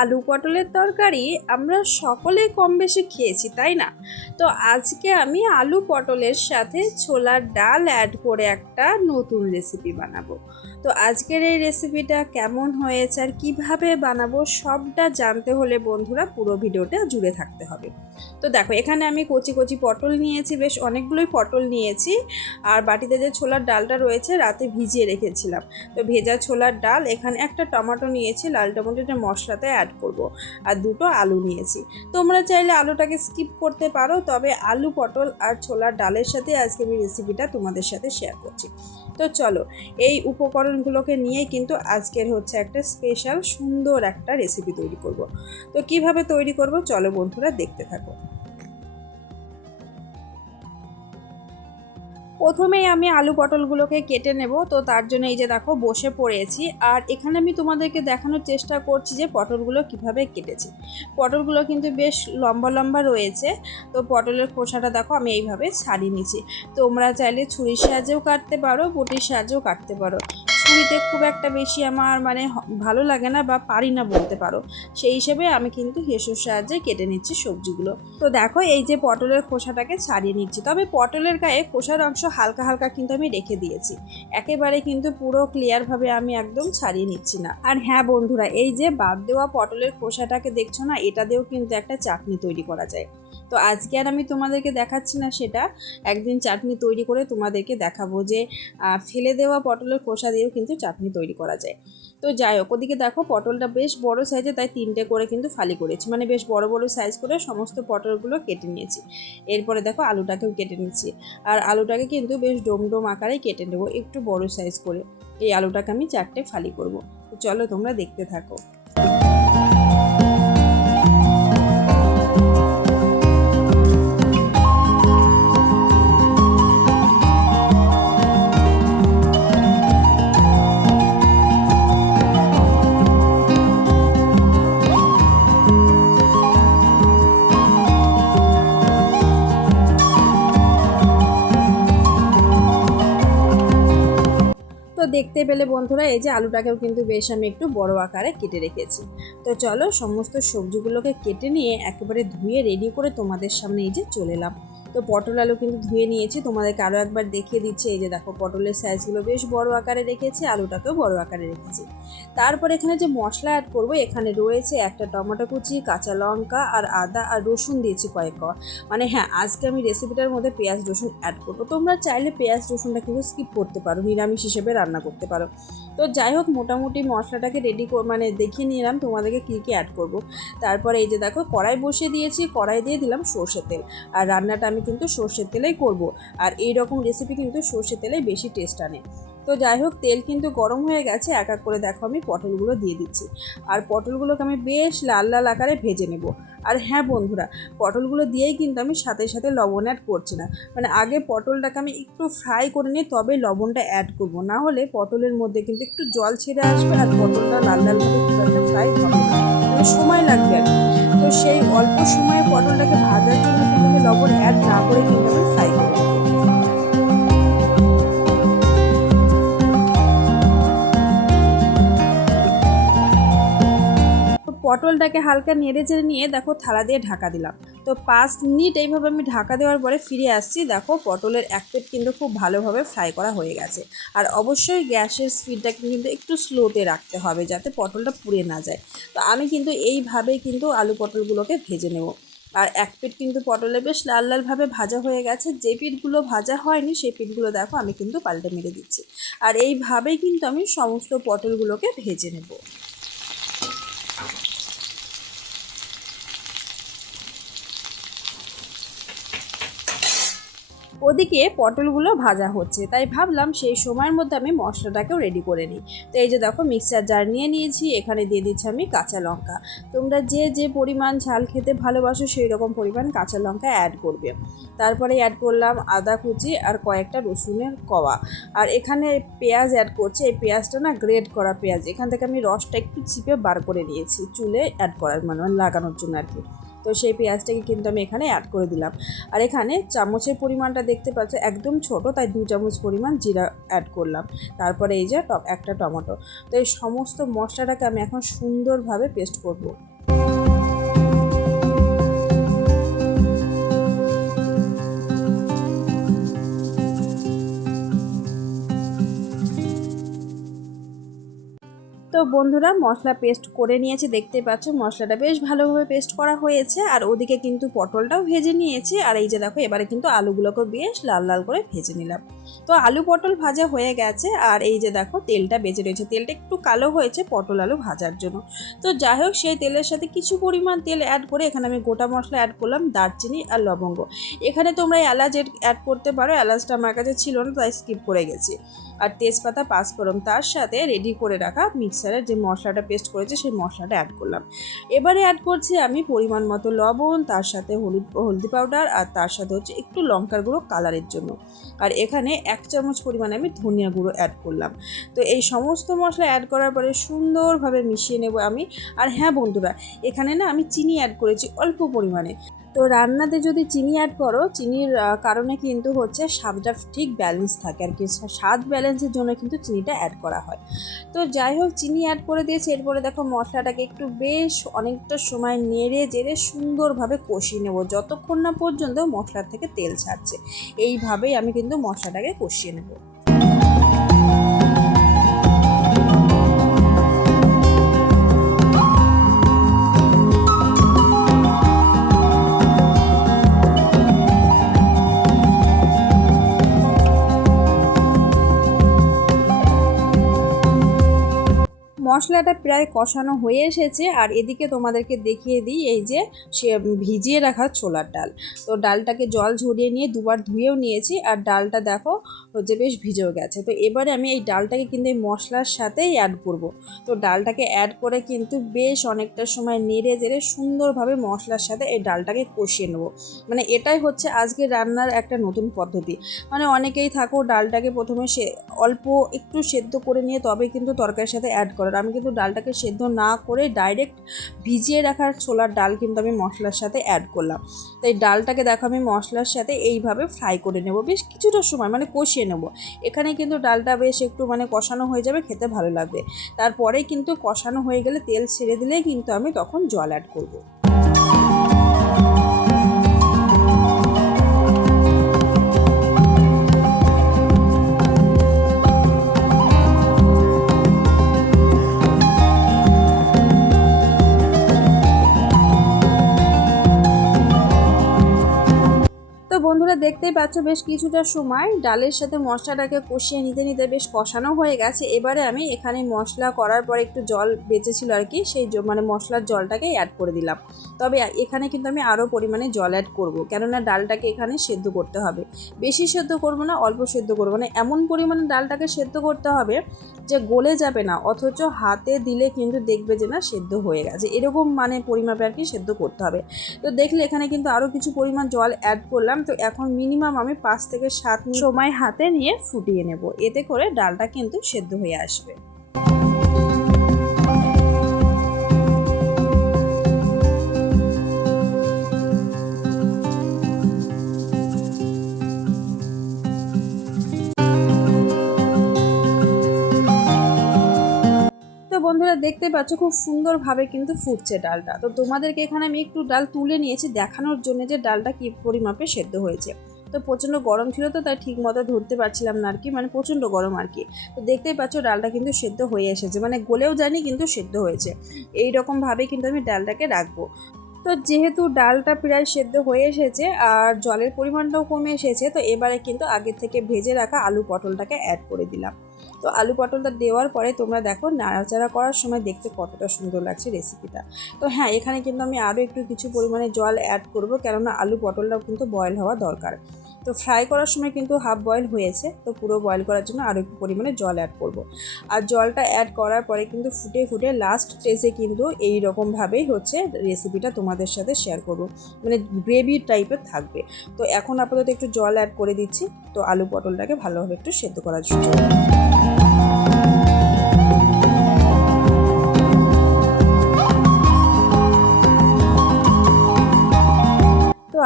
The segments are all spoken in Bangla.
আলু পটলের তরকারি আমরা সকলে কম বেশি খেয়েছি, তাই না? তো আজকে আমি আলু পটলের সাথে ছোলার ডাল অ্যাড করে একটা নতুন রেসিপি বানাবো। তো আজকের এই রেসিপিটা কেমন হয়েছে আর কীভাবে বানাবো সবটা জানতে হলে বন্ধুরা পুরো ভিডিওটা জুড়ে থাকতে হবে। তো দেখো, এখানে আমি কচি কচি পটল নিয়েছি, বেশ অনেকগুলোই পটল নিয়েছি। আর বাটিতে যে ছোলার ডালটা রয়েছে, রাতে ভিজিয়ে রেখেছিলাম। তো ভেজা ছোলার ডাল, এখানে একটা টমেটো নিয়েছি, লাল টমেটোটা মশলাতে অ্যাড করব। আর দুটো আলু নিয়েছি। তোমরা চাইলে আলুটাকে স্কিপ করতে পারো, তবে আলু, পটল আর ছোলার ডালের সাথে আজকে আমি রেসিপিটা তোমাদের সাথে শেয়ার করছি। তো চলো, এই উপকরণগুলোকে নিয়ে কিন্তু আজকের হচ্ছে একটা স্পেশাল সুন্দর একটা রেসিপি তৈরি করব। তো কীভাবে তৈরি করব? চলো বন্ধুরা দেখতে থাকো। প্রথমেই আমি আলু পটলগুলোকে কেটে নেব। তো তার জন্য এই যে দেখো বসে পড়েছি। আর এখানে আমি তোমাদেরকে দেখানোর চেষ্টা করছি যে পটলগুলো কীভাবে কেটেছি। পটলগুলো কিন্তু বেশ লম্বা লম্বা রয়েছে। তো পটলের খোসাটা দেখো আমি এইভাবে ছাড়িয়ে নিচ্ছি। তোমরা চাইলে ছুরির সাহায্যেও কাটতে পারো, বটির সাহায্যেও কাটতে পারো। ছুরিতে খুব একটা বেশি আমার মানে ভালো লাগে না বা পারি না বলতে পারো। সেই হিসেবে আমি কিন্তু হেসুর সাহায্যে কেটে নিচ্ছি সবজিগুলো। তো দেখো, এই যে পটলের খোসাটাকে ছাড়িয়ে নিচ্ছি। তবে পটলের গায়ে খোসার অংশ হালকা হালকা কিন্তু আমি রেখে দিয়েছি। একেবারে কিন্তু পুরো ক্লিয়ারভাবে আমি একদম ছাড়িয়ে নিচ্ছি না। আর হ্যাঁ বন্ধুরা, এই যে বাদ দেওয়া পটলের খোসাটাকে দেখছ না, এটা দিয়েও কিন্তু একটা চাটনি তৈরি করা যায়। তো আজকে আর আমি তোমাদেরকে দেখাচ্ছি না সেটা। একদিন চাটনি তৈরি করে তোমাদেরকে দেখাবো যে ফেলে দেওয়া পটলের খোসা দিয়েও কিন্তু চাটনি তৈরি করা যায়। তো যাই হোক, ওদিকে দেখো পটলটা বেশ বড় সাইজে তাই তিনটে করে কিন্তু ফালি করেছি। মানে বেশ বড় বড় সাইজ করে সমস্ত পটলগুলো কেটে নিয়েছি। এরপরে দেখো আলুটাকেও কেটে নিচ্ছি। আর আলুটাকে কিন্তু বেশ ডোম ডোম আকারে কেটে নেব, একটু বড় সাইজ করে। এই আলুটাকে আমি চারটে ফালি করব। তো চলো তোমরা দেখতে থাকো। দেখতে পেলে বন্ধুরা, এই যে আলুটাকেও কিন্তু বেশ আমি একটু বড় আকারে কেটে রেখেছি। তো চলো সমস্ত সবজিগুলোকে কেটে নিয়ে একেবারে ধুয়ে রেডি করে তোমাদের সামনে এই যে চলে এলাম। তো পটল আলু কিন্তু ধুয়ে নিয়েছি, তোমাদেরকে আরও একবার দেখিয়ে দিচ্ছে। এই যে দেখো, পটলের সাইজগুলো বেশ বড় আকারে রেখেছি, আলুটাকেও বড় আকারে রেখেছি। তারপর এখানে যে মশলা অ্যাড করব, এখানে রয়েছে একটা টমেটো কুচি, কাঁচা লঙ্কা আর আদা আর রসুন দিয়েছি কয়েক কোয়া। মানে হ্যাঁ আজকে আমি রেসিপিটার মধ্যে পেঁয়াজ রসুন অ্যাড করব। তোমরা চাইলে পেঁয়াজ রসুনটা কিন্তু স্কিপ করতে পারো, নিরামিষ হিসেবে রান্না করতে পারো। তো যাই হোক, মোটামুটি মশলাটাকে রেডি মানে দেখিয়ে নিলাম, তোমাদেরকে কী কী অ্যাড করব। তারপরে এই যে দেখো, কড়াই বসিয়ে দিয়েছি, কড়াই দিয়ে দিলাম সর্ষের তেল। আর রান্নাটা আমি কিন্তু সর্ষের তেলেই করব। আর এই রকম রেসিপি কিন্তু সর্ষের তেলেই বেশি টেস্ট আনে। তো যাই হোক, তেল কিন্তু গরম হয়ে গেছে, এক এক করে দেখো আমি পটলগুলো দিয়ে দিচ্ছি। আর পটলগুলোকে আমি বেশ লাল লাল আকারে ভেজে নেব। আর হ্যাঁ বন্ধুরা, পটলগুলো দিয়েই কিন্তু আমি সাথে সাথে লবণ অ্যাড করছি না। মানে আগে পটলটাকে আমি একটু ফ্রাই করে নিয়ে তবে লবণটা অ্যাড করব। না হলে পটলের মধ্যে কিন্তু একটু জল ছেড়ে আসবে আর পটলটা লাল লাল করে ফ্রাই হবে না। মানে সময় লাগবে আর। তো সেই অল্প সময়ে পটলটাকে ভাজার জন্য কিন্তু লবণ অ্যাড না করে কিন্তু আমি ফ্রাই পটলটাকে হালকা নেড়ে চেড়ে নিয়ে দেখো থালা দিয়ে ঢাকা দিলাম। তো পাঁচ মিনিট এইভাবে আমি ঢাকা দেওয়ার পরে ফিরে আসছি। দেখো পটলের এক প্লেট কিন্তু খুব ভালোভাবে ফ্রাই করা হয়ে গেছে। আর অবশ্যই গ্যাসের স্পিডটাকে কিন্তু একটু স্লোতে রাখতে হবে যাতে পটলটা পুড়ে না যায়। তো আমি কিন্তু এইভাবেই কিন্তু আলু পটলগুলোকে ভেজে নেব। আর এক পিঠ কিন্তু পটলে বেশ লাল লালভাবে ভাজা হয়ে গেছে। যে পিঠগুলো ভাজা হয়নি সেই পিঠগুলো দেখো আমি কিন্তু পাল্টে মেরে দিচ্ছি। আর এইভাবেই কিন্তু আমি সমস্ত পটলগুলোকে ভেজে নেব। ওদিকে পটলগুলো ভাজা হচ্ছে, তাই ভাবলাম সেই সময়ের মধ্যে আমি মশলাটাকেও রেডি করে নিই। তো এই যে দেখো মিক্সার জার নিয়ে নিয়েছি, এখানে দিয়ে দিচ্ছি আমি কাঁচা লঙ্কা। তোমরা যে যে পরিমাণ ঝাল খেতে ভালোবাসো সেই রকম পরিমাণ কাঁচা লঙ্কা অ্যাড করবে। তারপরে অ্যাড করলাম আদা কুচি আর কয়েকটা রসুনের কওয়া আর এখানে পেঁয়াজ অ্যাড করছে, এই পেঁয়াজটা না গ্রেড করা পেঁয়াজ। এখান থেকে আমি রসটা একটু চিপে বার করে নিয়েছি, চুলে অ্যাড করার মানে লাগানোর জন্য আর কি। তো সেই পেঁয়াজটাকে কিন্তু আমি এখানে অ্যাড করে দিলাম। আর এখানে চামচের পরিমাণটা দেখতে পাচ্ছ, একদম ছোট, তাই দু চামচ পরিমাণ জিরা অ্যাড করলাম। তারপরে এই যে একটা টমেটো। তো এই সমস্ত মশলাটাকে আমি এখন সুন্দরভাবে পেস্ট করব। তো বন্ধুরা মশলা পেস্ট করে নিয়েছে, দেখতে পাচ্ছ মশলাটা বেশ ভালোভাবে পেস্ট করা হয়েছে। আর ওদিকে কিন্তু পটলটাও ভেজে নিয়েছি। আর এই যে দেখো, এবারে কিন্তু আলুগুলোকে বেশ লাল লাল করে ভেজে নিলাম। তো আলু পটল ভাজা হয়ে গেছে আর এই যে দেখো তেলটা বেজে রয়েছে। তেলটা একটু কালো হয়েছে পটল আলু ভাজার জন্য। তো যাই হোক, সেই তেলের সাথে কিছু পরিমাণ তেল অ্যাড করে এখানে আমি গোটা মশলা অ্যাড করলাম দারচিনি আর লবঙ্গ। এখানে তোমরা এলাচ অ্যাড করতে পারো, এলাচটা আমার কাছে ছিল না, তাই স্কিপ করে গেছি। আর তেজপাতা, পাঁচফোড়ন, তার সাথে রেডি করে রাখা মিক্সারের যে মশলাটা পেস্ট করেছে, সেই মশলাটা অ্যাড করলাম। এবারে অ্যাড করছি আমি পরিমাণ মতো লবণ, তার সাথে হলুদ, হলদি পাউডার আর তার সাথে হচ্ছে একটু লঙ্কার গুঁড়ো কালারের জন্য। আর এখানে এক চামচ পরিমাণে আমি ধনিয়া গুঁড়ো অ্যাড করলাম। তো এই সমস্ত মশলা অ্যাড করার পরে সুন্দরভাবে মিশিয়ে নেব আমি। আর হ্যাঁ বন্ধুরা, এখানে না আমি চিনি অ্যাড করেছি অল্প পরিমাণে। তো রান্নাতে যদি চিনি অ্যাড করো, চিনির কারণে কিন্তু হচ্ছে স্বাদটা ঠিক ব্যালেন্স থাকে আর কি। স্বাদ ব্যালেন্সের জন্য কিন্তু চিনিটা অ্যাড করা হয়। তো যাই হোক, চিনি অ্যাড করে দিয়েছি। এরপরে দেখো মশলাটাকে একটু বেশ অনেকটা সময় নেড়ে জেড়ে সুন্দরভাবে কষিয়ে নেব। যতক্ষণ না পর্যন্ত মশলার থেকে তেল ছাড়ছে, এইভাবেই আমি কিন্তু মশলাটাকে কষিয়ে নেব। মশলাটা প্রায় কষানো হয়ে এসেছে আর এদিকে তোমাদেরকে দেখিয়ে দিই এই যে সে ভিজিয়ে রাখা ছোলার ডাল। তো ডালটাকে জল ঝরিয়ে নিয়ে দুবার ধুয়েও নিয়েছি আর ডালটা দেখো হচ্ছে বেশ ভিজেও গেছে। তো এবারে আমি এই ডালটাকে কিন্তু এই মশলার সাথেই অ্যাড করব। তো ডালটাকে অ্যাড করে কিন্তু বেশ অনেকটা সময় নেড়ে জেড়ে সুন্দরভাবে মশলার সাথে এই ডালটাকে কষিয়ে নেব। মানে এটাই হচ্ছে আজকে রান্নার একটা নতুন পদ্ধতি। মানে অনেকেই থাকো ডালটাকে প্রথমে সে, অল্প একটু সেদ্ধ করে নিয়ে তবে কিন্তু তরকারির সাথে অ্যাড করার। আমি কিন্তু ডালটাকে সেদ্ধ না করে ডাইরেক্ট ভিজিয়ে রাখার ছোলার ডাল কিন্তু আমি মশলার সাথে অ্যাড করলাম। তাই ডালটাকে দেখো আমি মশলার সাথে এইভাবে ফ্রাই করে নেব। বেশ কিছুটা সময় মানে কষিয়ে নেব। এখানে কিন্তু ডালটা বেশ একটু মানে কষানো হয়ে যাবে, খেতে ভালো লাগবে। তারপরে কিন্তু কষানো হয়ে গেলে তেল ছেড়ে দিলেই কিন্তু আমি তখন জল অ্যাড করব। দেখতেই পাচ্ছ বেশ কিছুটা সময়। ডালের সাথে মশলাটাকে কষিয়ে নিতে নিতে বেশ কষানো হয়ে গেছে। এবারে আমি এখানে মশলা করার পর একটু জল বেঁচেছিল আর কি, সেই মানে মশলার জলটাকে অ্যাড করে দিলাম। তবে এখানে কিন্তু আমি আরও পরিমাণে জল অ্যাড করব, কেননা ডালটাকে এখানে সেদ্ধ করতে হবে। বেশি সেদ্ধ করব না, অল্প সেদ্ধ করব। না এমন পরিমাণে ডালটাকে সেদ্ধ করতে হবে যে গলে যাবে না, অথচ হাতে দিলে কিন্তু দেখবে যে না সেদ্ধ হয়ে গেছে। এরকম মানে পরিমাপে আর কি সেদ্ধ করতে হবে। তো দেখলে এখানে কিন্তু আরও কিছু পরিমাণ জল অ্যাড করলাম। তো এখন মিনিমাম আমি পাঁচ থেকে সাত সময় হাতে নিয়ে ফুটিয়ে নেব। এতে করে ডালটা কিন্তু সেদ্ধ হয়ে আসবে। বন্ধুরা, দেখতে পাচ্ছ খুব সুন্দরভাবে কিন্তু ফুটছে ডালটা। তো তোমাদেরকে এখানে আমি একটু ডাল তুলে নিয়েছি দেখানোর জন্য যে ডালটা কি পরিমাপে সেদ্ধ হয়েছে। তো প্রচণ্ড গরম ছিল তো, তাই ঠিক মতো ধরতে পারছিলাম না আর কি মানে প্রচণ্ড গরম আর কি। তো দেখতেই পাচ্ছ ডালটা কিন্তু সেদ্ধ হয়ে এসেছে মানে গলেও জানি কিন্তু সেদ্ধ হয়েছে। এই রকমভাবে কিন্তু আমি ডালটাকে রাখব। তো যেহেতু ডালটা প্রায় সেদ্ধ হয়ে এসেছে আর জলের পরিমাণটাও কমে এসেছে, তো এবারে কিন্তু আগের থেকে ভেজে রাখা আলু পটলটাকে অ্যাড করে দিলাম। তো আলু পটলটা দেওয়ার পরে তোমরা দেখো নাড়াচাড়া করার সময় দেখতে কতটা সুন্দর লাগছে রেসিপিটা তো হ্যাঁ এখানে কিন্তু আমি আরও একটু কিছু পরিমাণে জল অ্যাড করব, কেননা আলু পটলটাও কিন্তু বয়েল হওয়া দরকার। তো ফ্রাই করার সময় কিন্তু হাফ বয়েল হয়েছে, তো পুরো বয়েল করার জন্য আরও একটু পরিমাণে জল অ্যাড করব। আর জলটা অ্যাড করার পরে কিন্তু ফুটে ফুটে লাস্ট স্টেজে কিন্তু এই রকমভাবেই হচ্ছে রেসিপিটা তোমাদের সাথে শেয়ার করব। মানে গ্রেভি টাইপের থাকবে। তো এখন আপাতত একটু জল অ্যাড করে দিচ্ছি, তো আলু পটলটাকে ভালোভাবে একটু সেদ্ধ করার জন্য।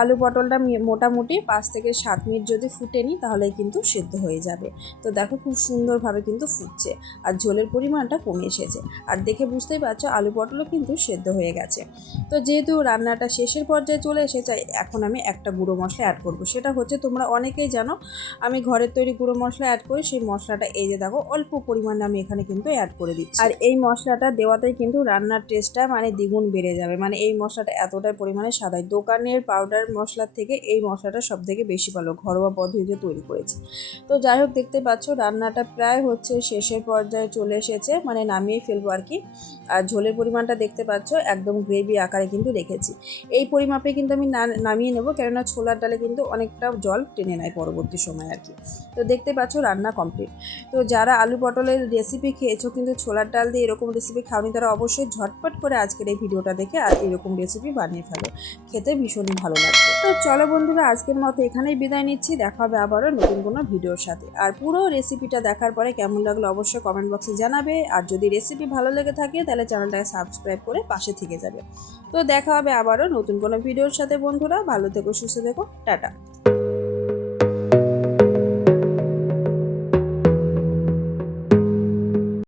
আলু পটলটা মোটামুটি পাঁচ থেকে সাত মিনিট যদি ফুটে নিই তাহলে কিন্তু সেদ্ধ হয়ে যাবে। তো দেখো খুব সুন্দরভাবে কিন্তু ফুটছে আর ঝোলের পরিমাণটা কমে এসেছে। আর দেখে বুঝতেই পারছ আলু পটলও কিন্তু সেদ্ধ হয়ে গেছে। তো যেহেতু রান্নাটা শেষের পর্যায়ে চলে এসেছে, এখন আমি একটা গুঁড়ো মশলা অ্যাড করব। সেটা হচ্ছে তোমরা অনেকেই জানো, আমি ঘরের তৈরি গুঁড়ো মশলা অ্যাড করি, সেই মশলাটা এই যে দেখো অল্প পরিমাণে আমি এখানে কিন্তু অ্যাড করে দিচ্ছি। আর এই মশলাটা দেওয়াতেই কিন্তু রান্নার টেস্টটা মানে দ্বিগুণ বেড়ে যাবে। মানে এই মশলাটা এতটাই পরিমাণে সাদাই দোকানের পাউডার মশলার থেকে এই মশলাটা সব থেকে বেশি ভালো, ঘরোয়া পদ্ধতিতে তৈরি করেছি। তো যাই হোক, দেখতে পাচ্ছ রান্নাটা প্রায় হচ্ছে শেষের পর্যায়ে চলে এসেছে মানে নামিয়ে ফেলব আর কি। আর ঝোলের পরিমাণটা দেখতে পাচ্ছ, একদম গ্রেভি আকারে কিন্তু রেখেছি। এই পরিমাপে কিন্তু আমি নামিয়ে নেব, কেননা ছোলার ডালে কিন্তু অনেকটা জল টেনে নেয় পরবর্তী সময় আর কি। তো দেখতে পাচ্ছ রান্না কমপ্লিট। তো যারা আলু পটলের রেসিপি খেয়েছো, কিন্তু ছোলার ডাল দিয়ে এরকম রেসিপি খাওনি, তারা অবশ্যই ঝটপট করে আজকের এই ভিডিওটা দেখে আর এরকম রেসিপি বানিয়ে ফেলো। খেতে ভীষণই ভালো লাগবে তো চলো বন্ধুরা, আজকের মতো এখানেই বিদায় নিচ্ছি। দেখা হবে আবারও নতুন কোনো ভিডিওর সাথে। আর পুরো রেসিপিটা দেখার পরে কেমন লাগল অবশ্যই কমেন্ট বক্সে জানাবে। আর যদি রেসিপি ভালো লেগে থাকে, তাহলে চ্যানেলটাকে সাবস্ক্রাইব করে পাশে থেকে যাবে। তো দেখা হবে আবারও নতুন কোনো ভিডিওর সাথে, বন্ধুরা। ভালো থেকো, সুস্থ থেকো। টাটা।